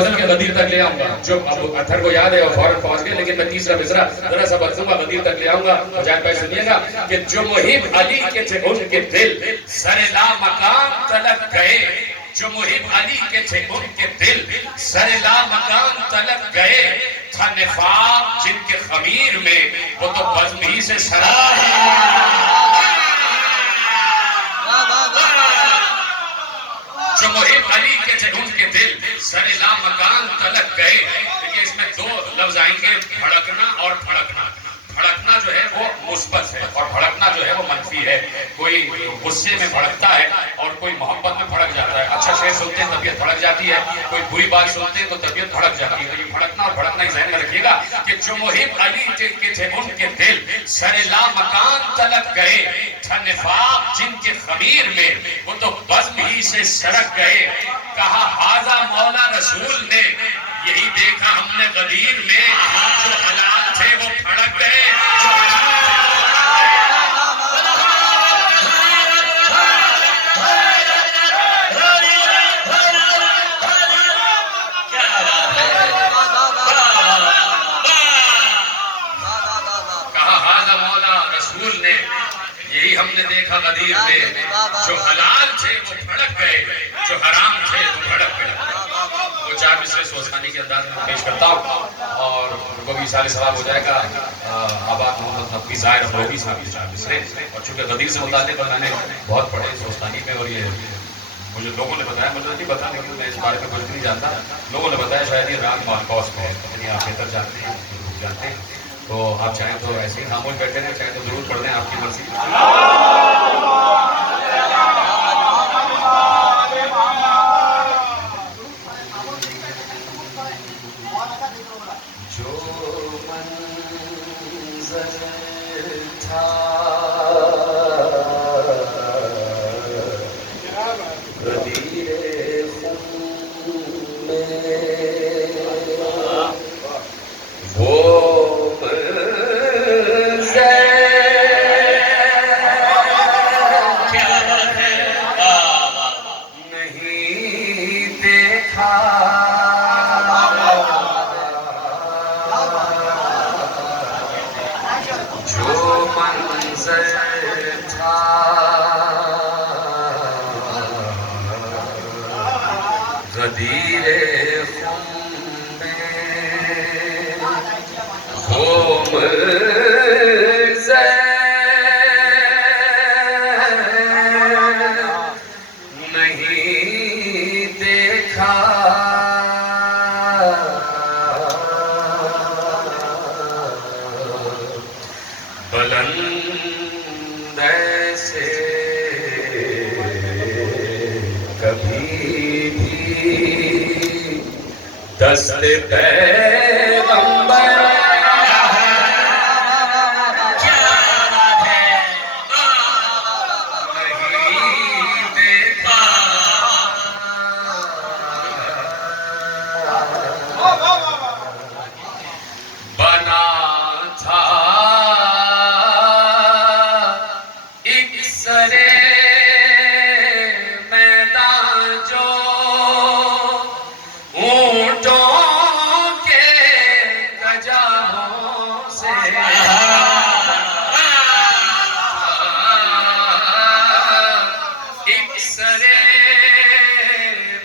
غزل کے غدیر تک لے آؤں گا. جو اب اتھر کو یاد ہے اور فوراً پہنچ گئے، لیکن میں تیسرا مصرع ذرا سا بدلوں گا، غدیر تک لے آؤں گا. مجاہد بھائی سنیے گا کہ جو محب علی کے تھے ان کے دل سر لا مقام طلب گئے. جو محب علی کے تھے ان کے دل سر لا مقام طلب گئے. تھا نفاق جن کے خمیر میں وہ تو بزم ہی سے سرا ہے. جو محب علی کے تھے ان کے دل سر لا مکان طلب گئے. دیکھیں اس میں دو لفظ آئیں گے، بھڑکنا اور بھڑکنا. بھڑکنا جو ہے وہ مثبت ہے اور بھڑکنا جو ہے وہ منفی ہے. کوئی غصے میں بھڑکتا ہے اور کوئی محبت میں بھڑک جاتا ہے. اچھا شعر سنتے ہیں طبیعت بھڑک جاتی ہے، کوئی بری بات سنتے ہیں تو طبیعت بھڑک جاتی ہے. تو یہ بھڑکنا اور بھڑکنا ہی ذہن میں رکھیے گا کہ جو محب علی کے تھے ان کے دل سر لا مکان طلب گئے. تھا نفاق جن کے خمیر میں وہ تو بزم ہی سے سرک گئے. کہا ہاذا مولا رسول نے، یہی دیکھا ہم نے غدیر میں. جو حلال تھے وہ پھڑک گئے. یہی ہم نے دیکھا غدیر میں. جو حلال تھے وہ بھڑک گئے، جو حرام تھے وہ بھڑک گئے. وہ چار مصرے سوستانی کے انداز میں پیش کرتا ہوں اور وہ بھی سال ثواب ہو جائے گا. آباد محمد نقوی ظاہر افروگی صاحب کے چار مصرے. اور چونکہ غدیر سے متعلق میں نے بہت پڑھے سوستانی میں، اور یہ مجھے لوگوں نے بتایا، مجھے نہیں پتا لیکن میں اس بارے میں کچھ نہیں جانتا. لوگوں نے بتایا شاید یہ راگ مالکوس میں ہے، یعنی آپ بہتر جانتے ہیں، جانتے ہیں. تو آپ چاہیں تو ایسے ہی خاموش بیٹھے رہیں، چاہیں تو ضرور پڑھ دیں، آپ کی مرضی. جو منظر تھا غدیر خون میں، وہ نہیں دیکھا. جو منظر تھا غدیر خون میں، وہ منظر نہیں دیکھا. بلند ایسے کبھی بھی دست پیغمبر نہیں دیکھا. بنا تھا ایک سرے میدان جو اونٹوں کے کجاہوں سے. ایک سرے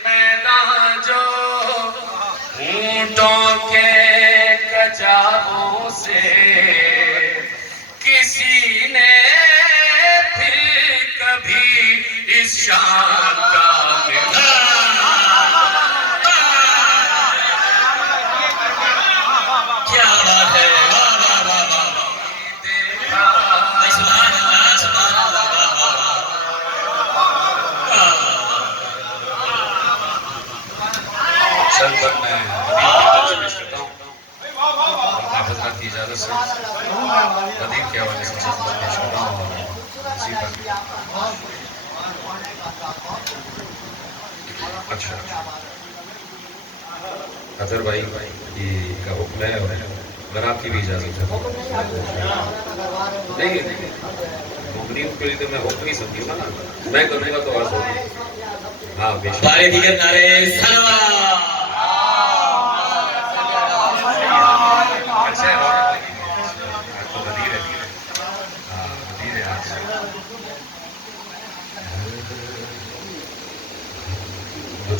میدان جو اونٹوں کے کجاہوں سے. کسی نے پھر کبھی اس شان کا کیا بات ہے. حضرت کی اجازت سے قدیم کے حوالے سے خدمت پیش کر رہا ہوں. اسی پر اچھا اظہر بھائی کا حکم ہے، اور اگر آپ کی بھی اجازت ہے. نہیں مغنی کے لیے تو میں حکم نہیں سمجھوں گا نا، میں کروں گا تو آواز ہوگی. ہاں بے شک. دیگر نعرے سلام.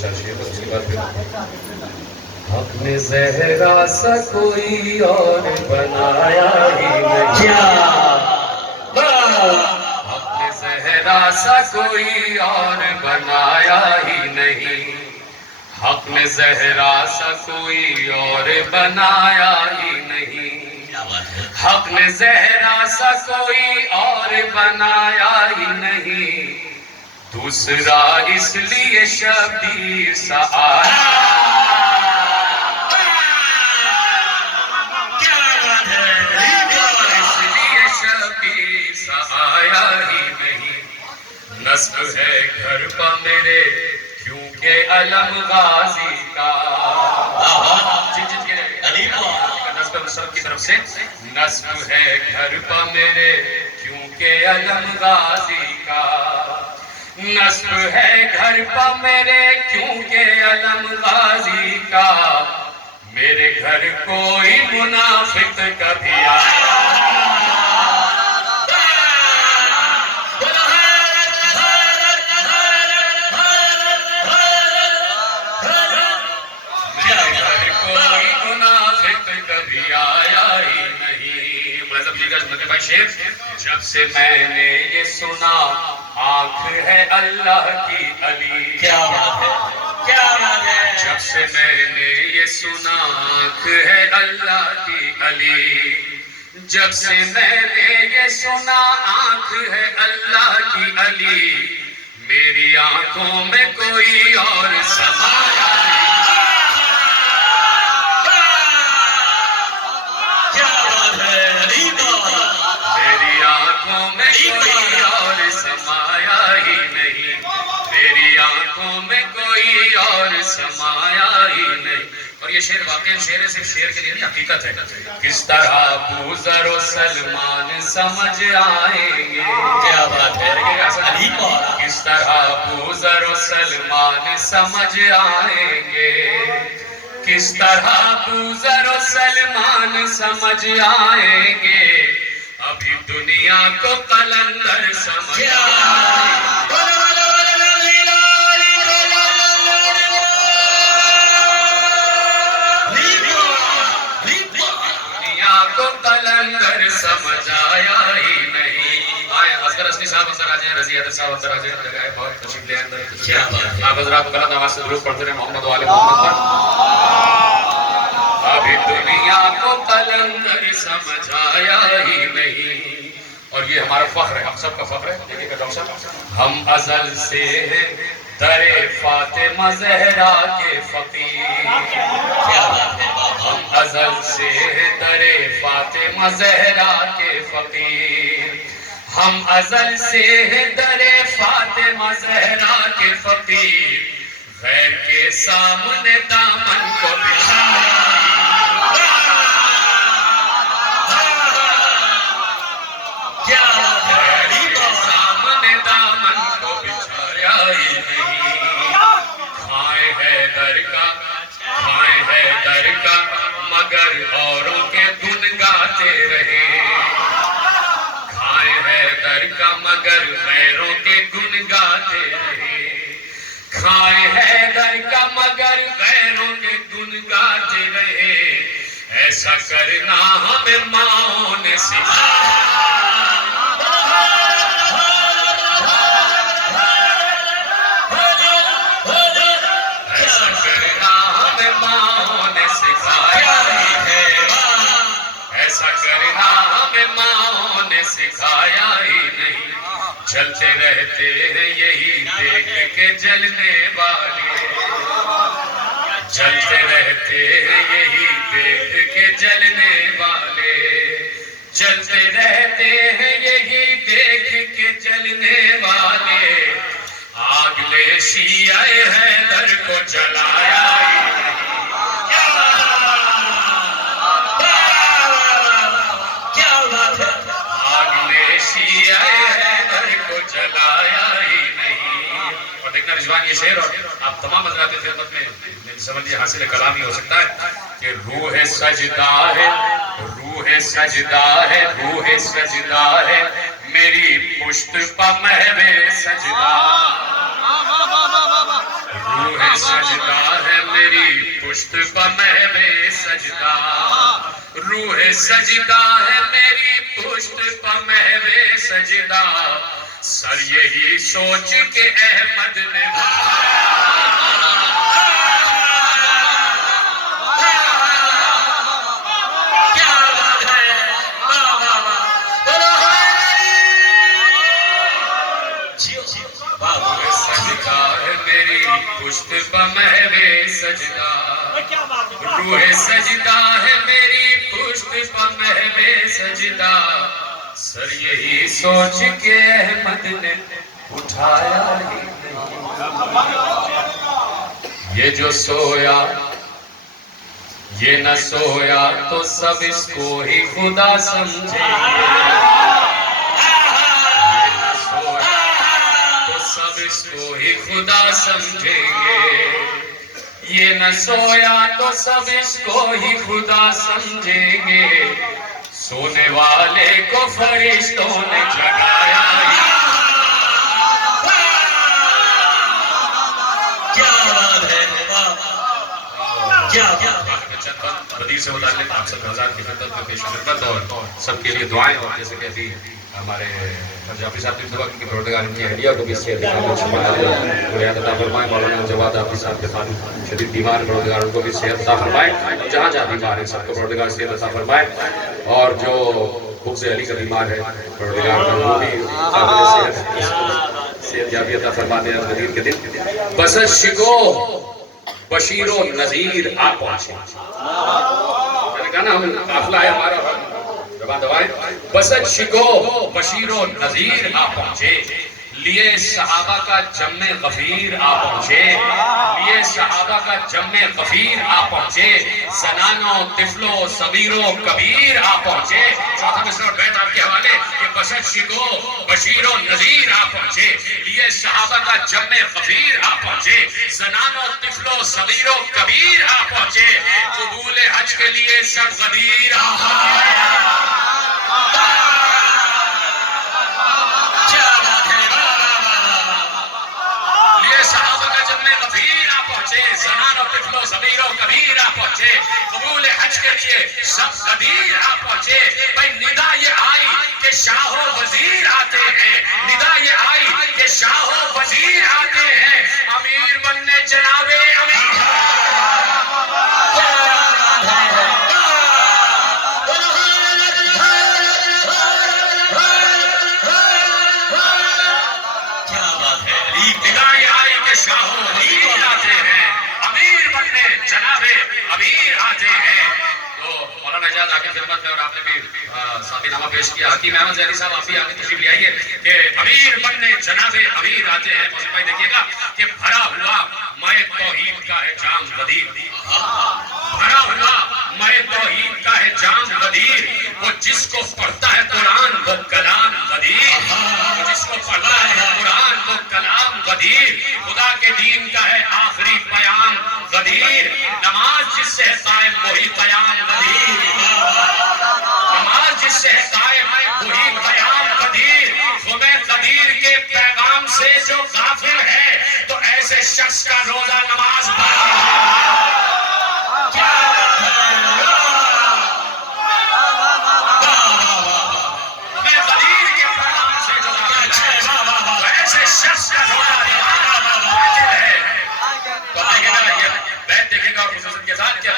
چار شیر بس اس کے بعد حق نے زہرا سا کوئی اور بنایا ہی نہیں، حق نے زہرا سا کوئی اور بنایا ہی نہیں، حق نے زہرا سا کوئی اور بنایا ہی نہیں، حق نے زہرا سا کوئی اور بنایا ہی نہیں، دوسرا اس لیے شبیر سا آیا، اس لیے شبیر سا آیا ہی نہیں، نصب ہے گھر پہ میرے کیونکہ علم غازی کا، نصب مصرف کی طرف سے نصب ہے گھر پہ میرے کیونکہ علم غازی کا، نصب ہے گھر پہ میرے کیونکہ علم غازی کا، میرے گھر کوئی منافق کبھی آیا، جب سے میں نے یہ سنا آنکھ ہے اللہ کی علی، کیا بات ہے، کیا بات ہے، جب سے میں نے یہ سنا آنکھ ہے اللہ کی علی، جب سے میں نے یہ سنا آنکھ ہے اللہ کی علی، میری آنکھوں میں کوئی اور سمایا نہیں، کوئی اور سمایا ہی نہیں، میری آنکھوں میں کوئی اور سمایا ہی نہیں۔ اور یہ شعر واقعی شعر صرف شعر کے لیے نہیں، حقیقت ہے۔ کس طرح ابو ذر و سلمان سمجھ آئیں گے، کیا بات ہے، کس طرح ابو ذر و سلمان سمجھ آئیں گے، کس طرح ابو ذر و سلمان سمجھ آئیں گے، ابھی دنیا کو قلندر سمجھ آئیں گے، دنیا کو قلندر سمجھ آیا ہی نہیں۔ آئے اصغر اصلی صاحب اندر آ جائیں، رضی حضرت صاحب اندر آ جائیں، جگہ ہے بہت تشریف لے اندر، آپ حضرات غلط آواز سے درود پڑھتے رہے محمد و آل محمد پر۔ ابھی دنیا کو قلندر سمجھ آیا ہی نہیں، اور یہ ہمارا فخر ہے، ہم سب کا فخر ہے۔ دیکھیے کہ ڈاکٹر صاحب، ہم ازل سے ہیں در فاطمہ زہرا کے فقیر، ہم ازل سے ہیں در فاطمہ زہرا کے فقیر، ہم ازل سے ہیں در فاطمہ زہرا کے فقیر، غیر کے سامنے دامن کو بچھایا، سامنے دامن کو بچھایا ہی نہیں، کھائے ہے در کا، کھائے ہے در کا، مگر اوروں کے دن گاتے رہے، کھائے ہے در کا مگر غیروں کے گن گاتے رہے، کھائے ہے در کا مگر غیروں کے گن گاتے رہے، ایسا کرنا ہمیں ماؤں نے سکھایا، ایسا کرنا ہمیں ماؤں نے سکھایا ہی ہے، ایسا کرنا ہمیں ماؤں نے سکھایا ہی نہیں، جلتے رہتے ہیں یہی دیکھ کے جلنے والے، جلتے رہتے ہیں یہی دیکھ کے جلنے والے، جلتے رہتے ہیں یہی دیکھ کے جلنے والے، آگ لے شیعہ حیدر کو جلایا ہی نہیں، آگ لے شیعہ حیدر کو جلایا ہی نہیں۔ اور دیکھنا رضوان یہ شعر، اور آپ تمام حضرات کی خدمت میں سمجھیے حاصل کلام ہی ہو سکتا ہے کہ روح سجدہ ہے، روح سجدہ ہے، روح سجدہ ہے، میری پشت پہ محو سجدہ، روح سجدہ ہے میری پشت پہ محو سجدہ، روح سجدہ ہے میری پشت پہ محو سجدہ، سر یہی سوچ کے احمد نے پشت پہ محو سجدہ، روح سجدہ ہے میری پشت پہ محو سجدہ، سر یہی سوچ کے احمد نے اٹھایا ہی نہیں۔ یہ جو سویا یہ نہ سویا تو سب اس کو ہی خدا سمجھیں گے، سب اس کو ہی خدا سمجھیں گے، یہ نہ سویا تو سب اس کو ہی خدا سمجھیں گے، سونے والے کو فرشتوں نے جگایا ہی۔ کیا بات ہے، کیا حدیث سے متعلق آپ سب ہزار کی خدمت میں پیش خدمت اور سب کے لیے دعائیں، اور جیسے کہ ابھی ہمارے جعفری صاحب نے دعا کی کہ پروردگار ان کی اہلیہ کو بھی صحت کامل شفا عطا فرمائے، مولانا جواد آفی صاحب کے خادم شدید بیمار، پروردگار ان کو بھی صحت عطا فرمائے، جہاں جہاں بیمار ہیں سب کو پروردگار صحت عطا فرمائے، اور جو بغض علی کا بیمار ہے پروردگار کا وہ بھی قابل صحت یابی عطا فرما دے قدیر کے دن۔ بسط شکو بشیر و نذیر آپ پہنچے، میں نے کہا نا ہم قافلہ ہے ہمارا بسط شکو بشیر و نذیر آ پہنچے، لیے صحابہ کا جم غفیر آ پہنچے، لیے صحابہ کا جم غفیر آ پہنچے، زنانوں طفلوں صغیروں کبیر آ پہنچے۔ چوتھا مصرع اور بیت آپ کے حوالے کہ بسط شکو بشیر و نذیر آ پہنچے، لیے صحابہ کا جم غفیر آ پہنچے، زنانوں طفلوں صغیروں کبیر آ پہنچے، قبول حج کے لیے سب غدیر آ پہنچے۔ زنانوں طفلوں صغیروں کبیر آ پہنچے، قبول حج کے لیے سب غدیر آ پہنچے۔ بھائی ندا یہ آئی کہ شاہ و وزیر آتے ہیں، ندا یہ آئی کہ شاہ و وزیر آتے ہیں، امیر بننے جناب امیر۔ ندا یہ آئی کہ شاہ و وزیر آتے ہیں، امیر بننے جناب امیر آتے ہیں۔ تو مولانا اجاز آگے خدمت میں، اور آپ نے بھی ساتھی نامہ پیش کیا، حکیم احمد ظہری صاحب آپ بھی آگے تشریف لے آئیے کہ امیر بننے جناب امیر آتے ہیں۔ موسیقی بھائی دیکھیے گا کہ بھرا ہوا مائے توحید کا ہے جام غدیر، بھرا ہوا مائے توحید کا ہے جام غدیر، وہ جس کو پڑھتا ہے قرآن وہ کلام غدیر، وہ جس کو پڑھتا ہے قرآن وہ کلام غدیر، خدا کے دین کا ہے آخری پیام غدیر، نماز جس سے ہے قائم وہی قیام غدیر، نماز جس سے ہے قائم وہی قیام غدیر، خدا قدیر کے پیغام سے جو غافل ہے تو ایسے شخص کا روزہ نماز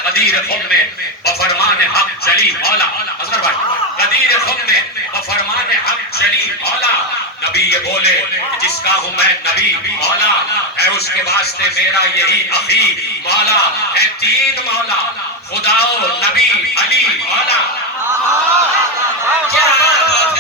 قدیر خم میں بفرمان حق چلی مولا، اصغر بھائی قدیر خم میں بفرمان حق چلی مولا، نبی یہ بولے جس کا ہوں میں نبی مولا، ہے اس کے واسطے میرا یہی اخی مولا، ہے تین مولا خدا و نبی علی مولا۔ کیا بات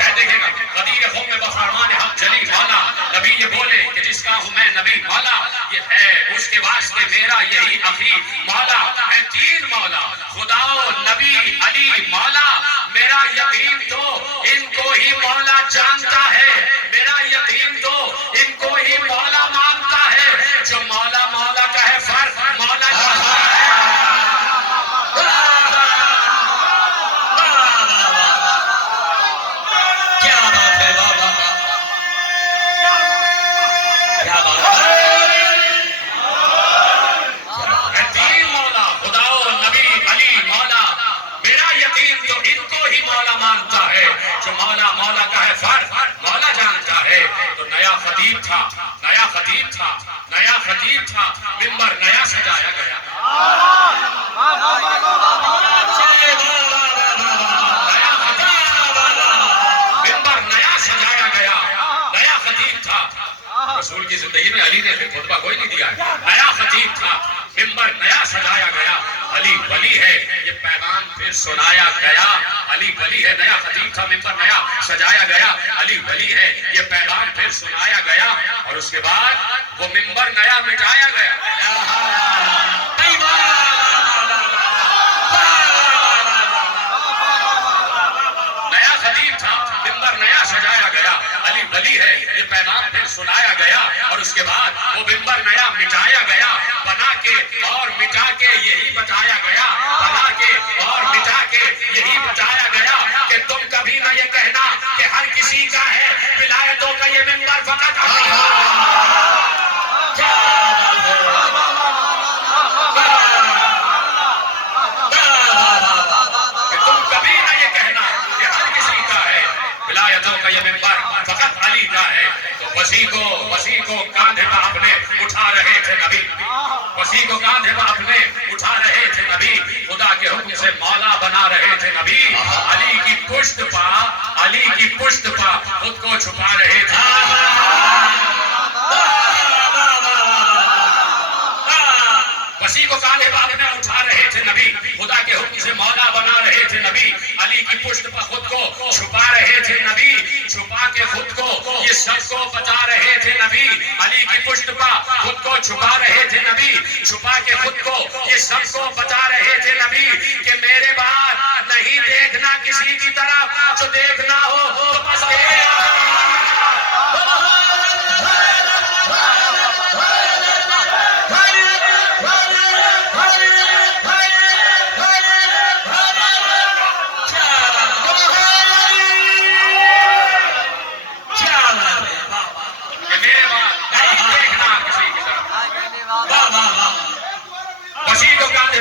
ہے، دیکھے گا قدیر خم میں بفرمان حق چلی مولا، نبی یہ بولے کہ جس کا ہوں میں نبی مولا، یہ ہے اس کے واسطے میرا یہی اخی مولا، ہے تین مولا خدا و نبی علی مولا، میرا یقین تو ان کو ہی مولا جانتا ہے، میرا یقین تو ان کو ہی مولا مانتا ہے، جو مولا مولا کا ہے فرق مولا جانتا ہے۔ کیا بات ہے، کیا بات ہے۔ دیا ہے. نیا خطیب تھا, منبر نیا سجایا گیا. علی ولی ہے, یہ پیغام پھر سنایا گیا. علی ولی ہے, نیا خطیب تھا, منبر نیا سجایا گیا. علی ولی ہے, یہ پیغام پھر سنایا گیا. اور اس کے بعد وہ منبر نیا مٹایا گیا. نیا خطیب تھا, منبر نیا سجایا گیا. علی ولی ہے, یہ پیغام پھر سنایا گیا. اور اس کے بعد وہ منبر نیا مٹایا گیا. بنا کے اور مٹا کے یہی بتایا گیا. بنا کے اور مٹا کے یہی بتایا گیا کہ تم کبھی نہ یہ کہنا کہ ہر کسی کا ہے ولایتوں کا یہ منبر فقط یہ منبر فقط علی کا ہے. تو وسیع کو کاندھے پر اپنے اٹھا رہے تھے نبی. وسیع کو کاندھے پر اپنے اٹھا رہے تھے نبی. خدا کے حکم سے مولا بنا رہے تھے نبی. علی کی پشت پا خود کو چھپا رہے تھے. وسیع کو کاندھے پر اپنے اٹھا رہے تھے نبی. خدا کے حکم سے مولا بنا رہے تھے نبی. علی کی پشت پر خود کو چھپا رہے تھے نبی. چھپا کے خود کو یہ سب کو بتا رہے تھے نبی. علی کی پشت پر خود کو چھپا رہے تھے نبی. چھپا کے خود کو یہ سب کو بتا رہے تھے نبی کہ میرے بعد نہیں دیکھنا کسی کی طرف, جو دیکھنا ہو تو بس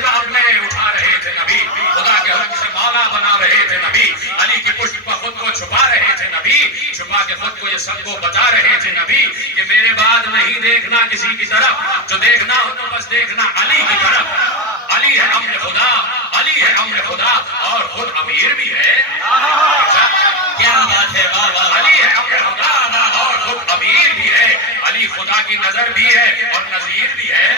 اپنے اٹھا رہے تھے نبی. خدا کے حکم سے مولا بنا رہے تھے نبی. علی کی پشت پر خود کو چھپا رہے تھے نبی. چھپا کے خود کو یہ سب کو بتا رہے تھے نبی کہ میرے بعد نہیں دیکھنا کسی کی طرف, جو دیکھنا ہو تو بس دیکھنا علی کی طرف. علی ہے امر خدا, علی ہے امر خدا, اور خود امیر بھی ہے. کیا بات ہے, علی ہے امر خدا اور خود امیر بھی ہے. علی خدا کی نظر بھی ہے اور نذیر بھی ہے.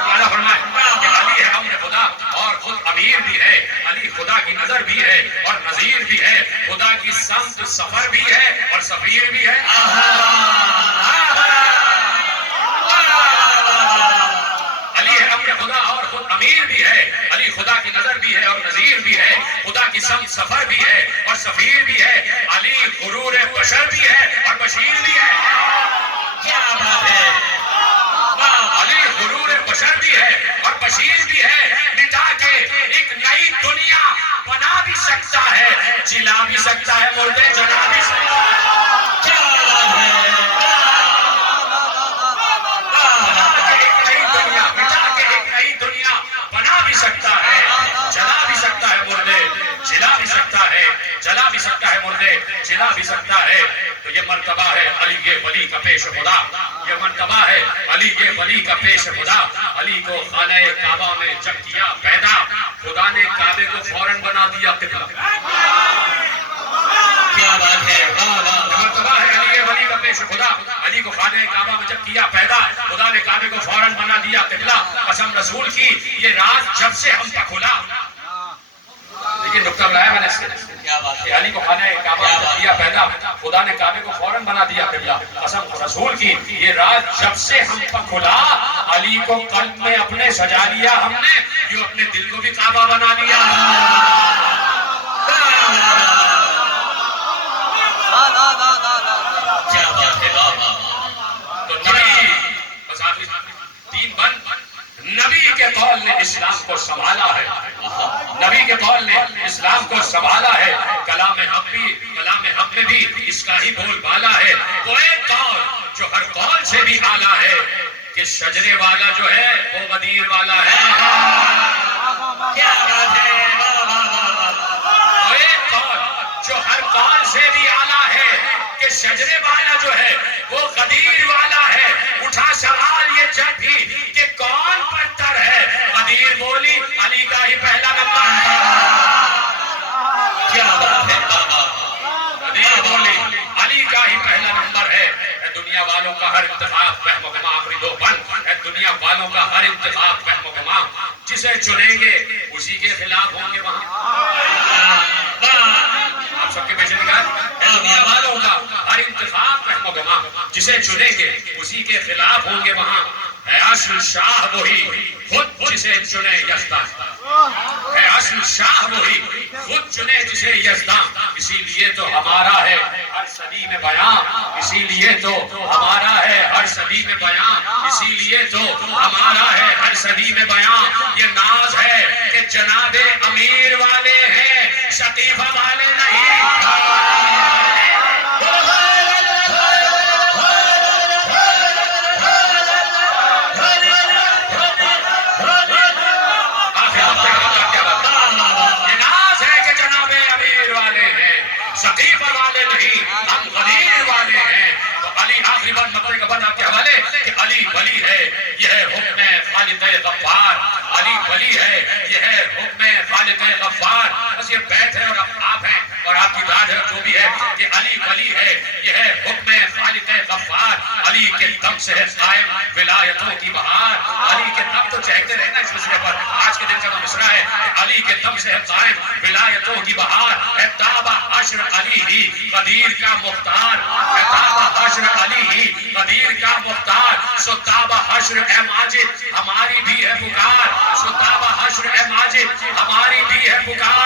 علی ہے امر خدا اور خود امیر بھی ہے. علی خدا کی نظر بھی ہے اور نذیر بھی ہے. خدا کی سمت سفر بھی ہے اور سفیر بھی ہے. علی ہے امر خدا اور خود امیر بھی ہے. علی خدا کی نظر بھی ہے اور نذیر بھی ہے. خدا کی سمت سفر بھی ہے اور سفیر بھی ہے. علی غرور بشر بھی ہے اور بشیر بھی ہے. کیا بات ہے, علی غرور بشر بھی ہے اور بشیر بھی ہے. مٹا کے ایک نئی دنیا بنا بھی سکتا ہے, جلا بھی سکتا ہے, مردے جلا بھی سکتا ہے. کیا بات ہے, ایک نئی دنیا مٹا کے ایک نئی دنیا بنا بھی سکتا ہے, جلا بھی سکتا ہے مردے, جلا بھی سکتا ہے, جلا بھی سکتا ہے مردے, جلا بھی سکتا ہے. تو یہ مرتبہ ہے علی کے ولی کا پیش خدا. یہ مرتبہ ہے علی کے ولی کا پیش خدا. علی کو خانہ کعبہ میں جب کیا پیدا, خدا نے کعبے کو فوراً بنا دیا قبلہ. کیا بات ہے, مرتبہ ہے علی کے ولی کا پیش خدا. علی کو خانہ کعبہ میں جب کیا پیدا, خدا نے کعبے کو فوراً بنا دیا قبلہ. قسم رسول کی یہ راز جب سے ہم تک کھلا. لیکن نکتہ بلایا میں نے اس سے کہ علی کو خانہ کعبہ میں جب کیا پیدا, خدا نے کعبے کو فوراً بنا دیا قبلہ. قسم رسول کی یہ راز جب سے ہم پر کھلا, علی کو قلب میں اپنے سجا لیا ہم نے, یوں اپنے دل کو بھی کعبہ بنا لیا. کیا بات ہے. تو نبی بس آخری 3 بند, نبی کے قول نے اسلام کو سنبھالا ہے. نبی کے قول نے اسلام کو سنبھالا ہے. کلام حق میں بھی اس کا ہی بول بالا ہے. وہ ایک قول جو ہر قول سے بھی اعلیٰ ہے, کہ شجرے والا جو ہے وہ غدیر والا ہے. کیا بات ہے. وہ ایک قول جو ہر قول سے بھی اعلیٰ ہے, کہ شجرے والا جو ہے وہ غدیر والا ہے. اٹھا سوال یہ جب بھی کہ کون برتر ہے, غدیر بولی علی کا ہی پہلا نمبر ہے. کیا بات ہے. غدیر بولی علی کا ہی پہلا نمبر ہے. دنیا والوں کا ہر اتفاق وہم آخری 2 بند, دنیا والوں کا ہر انتخاب فہم و گمان، جسے چنیں گے اسی کے خلاف ہوں گے وہاں. آپ سب کے پیچھے نکال. دنیا والوں کا ہر انتخاب فہم و گمان، جسے چنیں گے اسی کے خلاف ہوں گے وہاں. ہے اصل شاہ وہی خود جسے چنے یزداں. ہے اصل شاہ وہی خود چنے جسے یزداں. اسی لیے تو ہمارا ہے ہر صدی میں بیان، اسی لیے تو ہمارا ہے ہر صدی میں بیان، اسی لیے تو ہمارا ہے ہر صدی میں بیان. یہ ناز ہے کہ جناب امیر والے ہیں، شقیفہ والے نہیں. شقیفہ والے نہیں، ہم غدیر والے ہیں. تو علی آخری بات مقبرے کا بند آپ کے حوالے کہ علی ولی ہے، یہ ہے حکم خالق غفار. علی ولی ہے، یہ ہے حکم خالق غفار. بس یہ بیت ہے اور آپ ہیں اور آپ کی داد ہے جو بھی ہے کہ علی ولی ہے، یہ ہے حکم خالق غفار. علی کے دم سے ہے قائم ولایتوں کی بہار. علی کے دم تو چہکتے رہے نا اس مصرے پر. آج کے دن کا مصرع ہے کہ علی کے دم سے ہے قائم ولایتوں کی بہار. ہے تابہ حشر علی ہی قدیر کا مختار. ہے تابہ حشر علی ہی قدیر کا مختار. سو تابہ حشر اے ماجد ہماری بھی ہے پکار. سو تابہ حشر اے ماجد ہماری بھی ہے پکار.